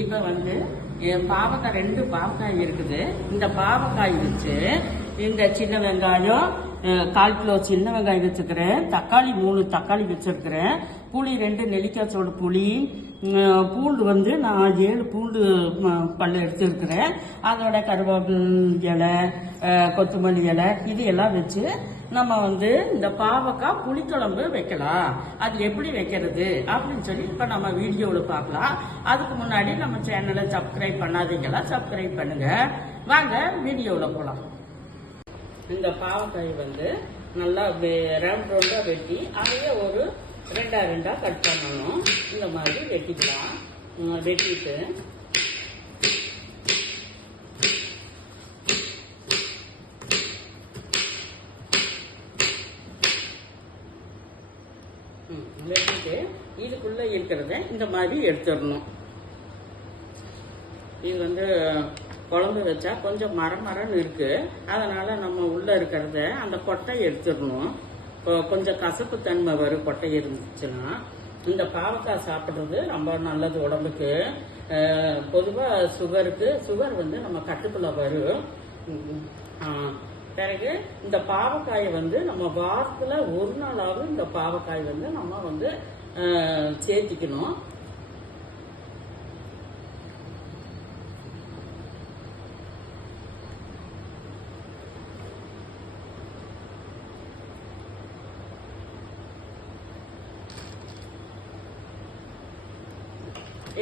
இப்போ வந்து என் பாவக்காய் ரெண்டு பாவக்காய் இருக்குது. இந்த பாவக்காய் வச்சு இந்த சின்ன வெங்காயம் கால் கிலோ சின்ன வெங்காயம் வச்சுக்கிறேன். தக்காளி மூணு தக்காளி வச்சிருக்கிறேன். புளி ரெண்டு நெல்லிக்காய் சோடு புளி. பூண்டு வந்து நான் ஏழு பூண்டு ம, பல்லு எடுத்துருக்கிறேன். அதோட கருவேப்பில் இலை கொத்தமல்லி இலை இது எல்லாம் வச்சு நம்ம வந்து இந்த பாவக்காய் புளிக்குழம்பு வைக்கலாம். அது எப்படி வைக்கிறது? அப்படின்னு சொல்லி இப்போ நம்ம வீடியோவில் பார்க்கலாம். அதுக்கு முன்னாடி நம்ம சேனலை சப்ஸ்கிரைப் பண்ணாதீங்களா? சப்ஸ்கிரைப் பண்ணுங்க. வாங்க வீடியோவில் போகலாம் இந்த பாவக்காய் வந்து நல்லா ரவுண்ட் ரவுண்டாக வெட்டி அதையே ஒரு ரெண்டா ரெண்டா கட் பண்ணணும். இந்த மாதிரி வெட்டிக்கலாம். வெட்டிட்டு ம், வெட்டிட்டு இதுக்குள்ள இருக்கிறத இந்த மாதிரி எடுத்துடணும். இது வந்து குழம்பு வச்சா கொஞ்சம் மரம் மரம்னு இருக்கு. அதனால நம்ம உள்ள இருக்கிறத அந்த கொட்டை எடுத்துடணும். இப்போ கொஞ்சம் கசப்பு தன்மை வரும் கொட்டை இருந்துச்சுன்னா இந்த பாவக்காய் சாப்பிட்றது ரொம்ப நல்லது உடம்புக்கு. பொதுவாக சுகருக்கு சுகர் வந்து நம்ம கட்டுக்குள்ள வரும். பிறகு இந்த பாவக்காயை வந்து நம்ம வாரத்தில் ஒரு நாளாவது இந்த பாவக்காய் வந்து நம்ம வந்து சேர்த்திக்கணும்.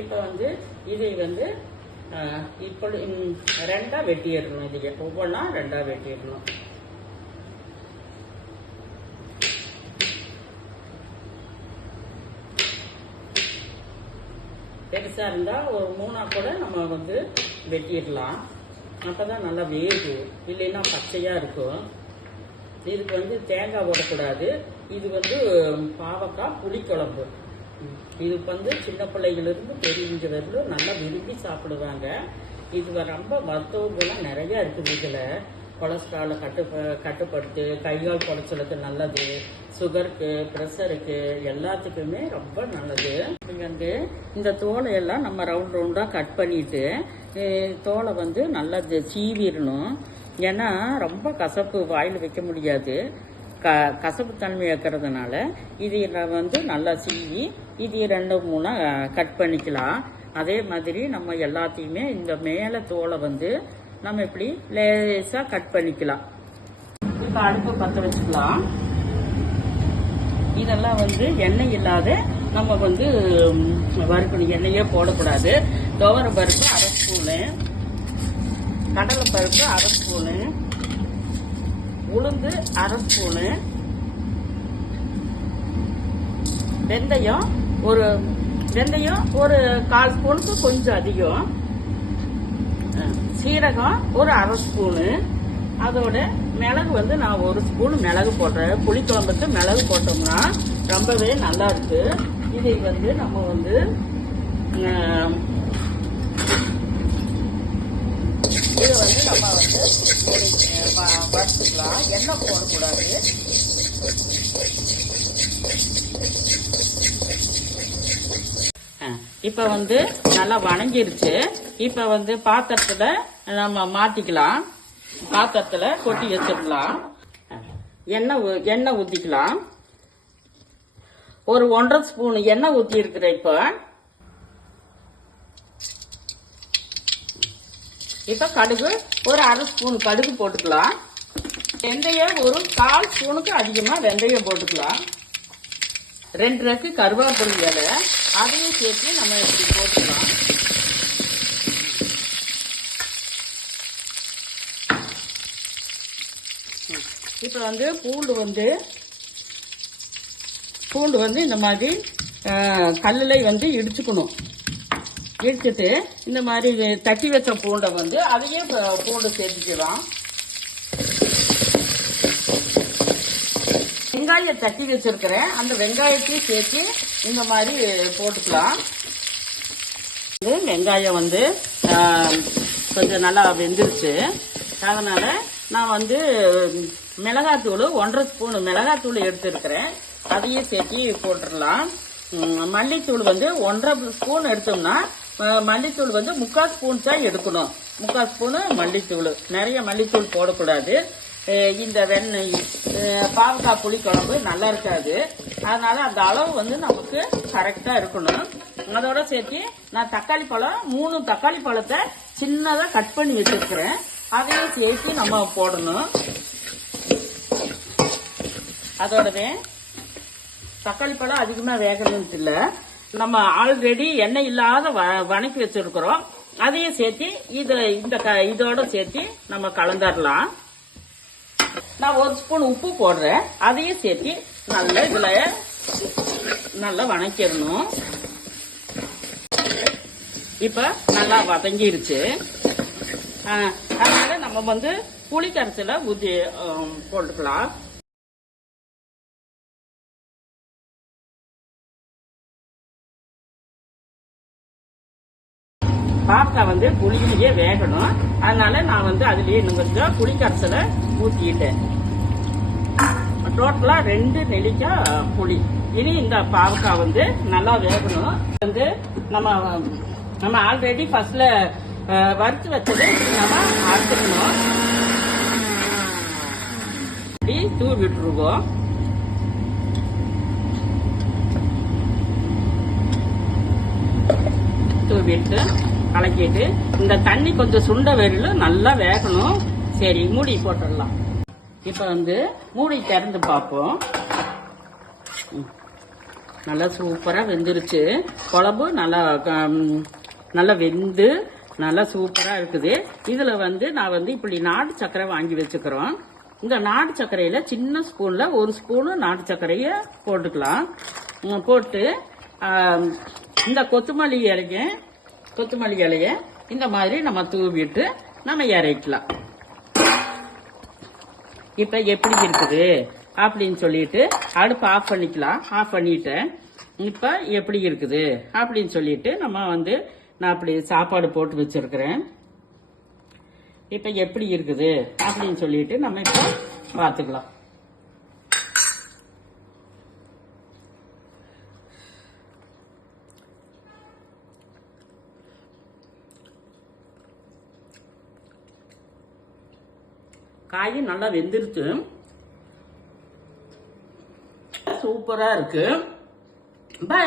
இப்போ வந்து இதை வந்து இப்போ ரெண்டாக வெட்டிடணும் இதை ஒவ்வொன்றா ரெண்டாக வெட்டிடணும். பெருசா இருந்தா ஒரு மூணா கூட நம்ம வந்து வெட்டிடலாம். அப்பதான் நல்லா வேகும் இல்லைன்னா பச்சையா இருக்கும். இதுக்கு வந்து தேங்காய் போடக்கூடாது. இது வந்து பாவக்காய் புளிக்குழம்பு. இதுக்கு வந்து சின்ன பிள்ளைகளிருந்து பெரியவங்க வரலும் நல்லா விரும்பி சாப்பிடுவாங்க. இது ரொம்ப மருத்துவ குணம் நிறைய இருக்குது இதுல. கொலஸ்ட்ராலை கட்டு கட்டுப்படுத்து கையால் குடைச்சலுக்கு நல்லது. சுகருக்கு ப்ரெஷருக்கு எல்லாத்துக்குமே ரொம்ப நல்லது. இது வந்து இந்த தோலை எல்லாம் நம்ம ரவுண்ட் ரவுண்டாக கட் பண்ணிட்டு தோலை வந்து நல்லா சீவிடணும். ஏன்னா ரொம்ப கசப்பு வாயில் வைக்க முடியாது. க கசப்பு தன்மை இருக்கிறதுனால இது வந்து நல்லா சீவி இது ரெண்டு மூணாக கட் பண்ணிக்கலாம். அதே மாதிரி நம்ம எல்லாத்தையுமே இந்த மேலே தோலை வந்து நம்ம இப்படி லேசாக கட் பண்ணிக்கலாம். இப்போ அடுப்பு பற்ற வச்சுக்கலாம். இதெல்லாம் வந்து எண்ணெய் இல்லாத நம்ம வந்து வறுக்கணும். எண்ணெயே போடக்கூடாது. துவர பருப்பு அரை ஸ்பூனு. கடலை பருப்பு அரை ஸ்பூனு. உளுந்து அரை ஸ்பூனு. வெந்தயம் ஒரு வெந்தயம் ஒரு கால் ஸ்பூனுக்கு கொஞ்சம் அதிகம். சீரகம் ஒரு அரை ஸ்பூனு. அதோட மிளகு வந்து நான் ஒரு ஸ்பூன் மிளகு போடுறேன். புளிக்குழம்புக்கு மிளகு போட்டோம்னா ரொம்பவே நல்லா இருக்கு. இதை வந்து நம்ம வந்து இதை வந்து நம்ம வந்து வறுத்துக்கலாம். எண்ணெய் போடக்கூடாது. இப்ப வந்து நல்லா வணங்கிருச்சு. இப்ப வந்து பாத்திரத்துல நம்ம மாற்றிக்கலாம் பாத்திரத்துல கொட்டி வச்சிடலாம். எண்ணெய் ஊ- எண்ணெய் ஊத்திக்கலாம். ஒரு ஒன்றரை ஸ்பூன் எண்ணெய் ஊத்தி இருக்கிறேன் இப்ப. இப்ப கடுகு ஒரு அரை ஸ்பூன் கடுகு போட்டுக்கலாம். வெந்தயம் ஒரு கால் ஸ்பூனுக்கு அதிகமா வெந்தயம் போட்டுக்கலாம். ரெண்டு ரக்கு கருவேப்பிலை இலை. அதையும் சேர்த்து நம்ம இப்படி போட்டுக்கலாம். இப்போ இப்ப வந்து பூண்டு வந்து பூண்டு வந்து இந்த மாதிரி கல்லில் வந்து இடிச்சுக்கணும். இடிச்சுட்டு இந்த மாதிரி வே- தட்டி வச்ச பூண்டை வந்து அதையே பூண்டு சேர்த்துக்கலாம். வெங்காயம் தட்டி வச்சிருக்கிறேன். அந்த வெங்காயத்தையும் சேர்த்து இந்த மாதிரி போட்டுக்கலாம். இது வெங்காயம் வந்து கொஞ்சம் நல்லா வெந்துருச்சு. அதனால நான் வந்து மிளகாத்தூள் ஒன்றரை ஸ்பூன் மிளகாத்தூள் எடுத்துருக்கிறேன். அதையும் சேர்த்து போட்டுடலாம். மல்லித்தூள் வந்து ஒன்றரை ஸ்பூன் எடுத்தோம்னா மல்லித்தூள் வந்து முக்கால் ஸ்பூன் தான் எடுக்கணும். முக்கால் ஸ்பூனு மல்லித்தூள். நிறைய மல்லித்தூள் போடக்கூடாது. இந்த வெண்ணெய் பாவக்காய் புளி குழம்பு நல்லா இருக்காது. அதனால அந்த அளவு வந்து நமக்கு கரெக்டாக இருக்கணும். அதோட சேர்த்து நான் தக்காளி பழம் மூணு தக்காளி பழத்தை சின்னதாக கட் பண்ணி வச்சிருக்கிறேன். அதையும் சேர்த்து நம்ம போடணும். அதோடவே தக்காளி பழம் அதிகமாக வேகணும்னு இல்லை. நம்ம ஆல்ரெடி எண்ணெய் இல்லாத வ- வணக்கி வச்சிருக்கிறோம். அதையும் சேர்த்து இதை இந்த க- இதோட சேர்த்து நம்ம கலந்துடலாம் நான் ஒரு ஸ்பூன் உப்பு போடுறேன். அதையும் சேர்த்து நல்லா இதில் நல்லா வணக்கிடணும். இப்போ நல்லா வதங்கிருச்சு. அதனால நம்ம வந்து புளி கரைச்சல ஊத்தி போட்டுக்கலாம். பாவக்காய் வந்து புளியிலேயே வேகணும். அதனால நான் வந்து அதுலேயே இன்னும் கொஞ்சம் புளி கரைசலை ஊற்றிக்கிட்டேன் டோட்டலாக ரெண்டு நெல்லிக்காய் புளி. இனி இந்த பாவக்காய் வந்து நல்லா வேகணும். வந்து நம்ம நம்ம ஆல்ரெடி ஃபர்ஸ்ட்ல வறுத்து வச்சது நம்ம அரைச்சிக்கணும் இப்படி தூவி விட்டுருவோம். தூவிட்டு கலக்கிட்டு இந்த தண்ணி கொஞ்சம் சுண்ட வரையிலும் நல்லா வேகணும். சரி மூடி போட்டுடலாம். இப்ப வந்து மூடி திறந்து பார்ப்போம். நல்லா சூப்பரா வெந்துருச்சு. குழம்பு நல்லா நல்லா வெந்து நல்லா சூப்பராக இருக்குது. இதில் வந்து நான் வந்து இப்படி நாட்டு சர்க்கரை வாங்கி வச்சுக்கிறோம். இந்த நாட்டு சர்க்கரையில் சின்ன ஸ்பூனில் ஒரு ஸ்பூனு நாட்டு சர்க்கரையை போட்டுக்கலாம். போட்டு இந்த கொத்தமல்லி இலையும் கொத்தமல்லி இலைய இந்த மாதிரி நம்ம தூவிட்டு நம்ம இறக்கலாம். இப்ப எப்படி இருக்குது அப்படின்னு சொல்லிட்டு அடுப்பு ஆஃப் பண்ணிக்கலாம். ஆஃப் பண்ணிட்டேன் இப்ப எப்படி இருக்குது அப்படின்னு சொல்லிட்டு நம்ம வந்து நான் அப்படி சாப்பாடு போட்டு வச்சிருக்கிறேன். இப்ப எப்படி இருக்குது அப்படின்னு சொல்லிட்டு நம்ம இப்ப பாத்துக்கலாம் காயும் நல்லா வெந்துருச்சு. சூப்பராக இருக்கு. பை